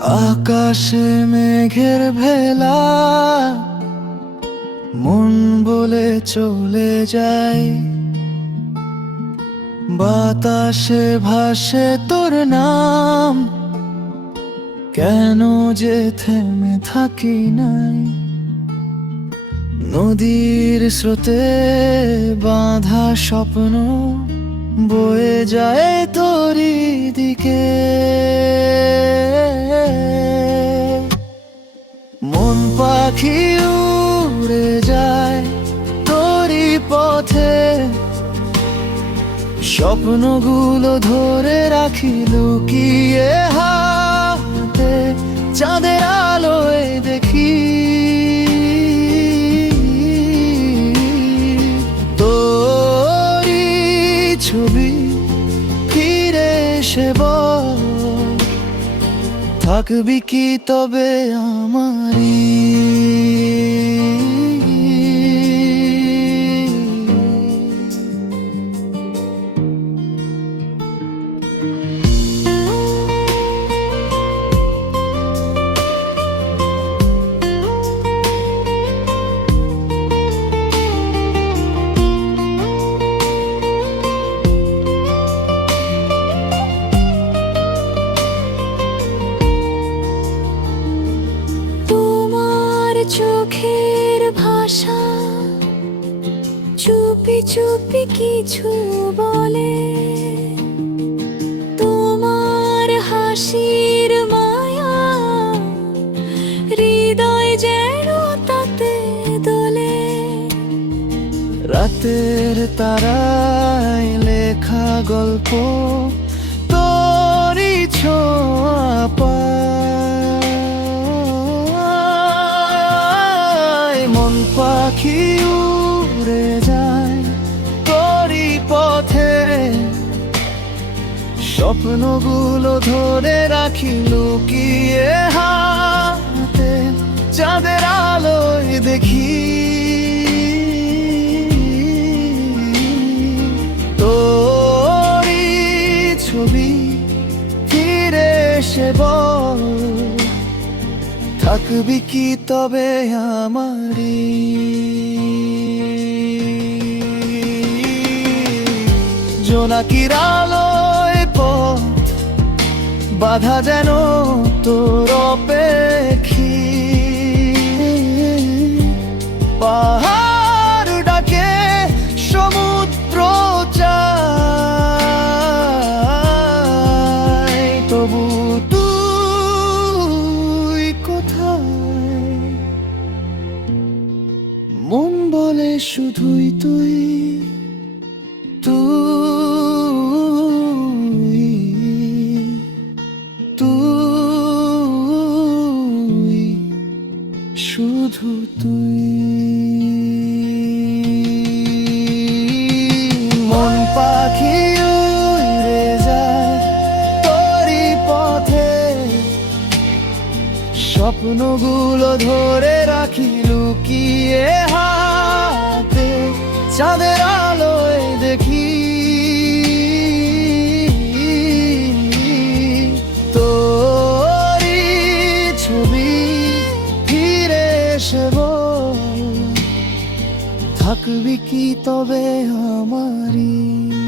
আকাশে মেঘের ভেলা, মন বলে চলে যায়। বাতাসে ভাসে তোর নাম, কেন যে থেমে থাকি নাই? নদীর স্রোতে বাঁধা স্বপ্ন বয়ে যায় তোরই দিকে। পথে স্বপ্নগুলো ধরে রাখি লুকিয়ে হাতে, চাঁদের আলোয় দেখি। তোরই ছবি ফিরে এসে থাকবি কি তবে আমারই? চোখের ভাষা চুপি চুপি কিছু বলে। তোমার হাসির মায়া হৃদয় যেন তাতে দোলে। রাতের তারায় লেখা গল্প স্বপ্নগুলো ধরে রাখি লুকিয়ে হাতে, চাঁদের আলোয় দেখি। তোরই ছবি ফিরে এসে বল, থাকবি কি তবে আমারই? জোনাকির পথ বাধা যেন তোর অপেক্ষী। পাহাড় ডাকে সমুদ্র চায়, তবু তুই কোথায়? মন বলে শুধুই তুই তুই মন পাখি উড়ে যায় তোরই পথে। স্বপ্নগুলো ধরে রাখি লুকিয়ে হাতে চাঁদের থাকবি কি তবে আমারই?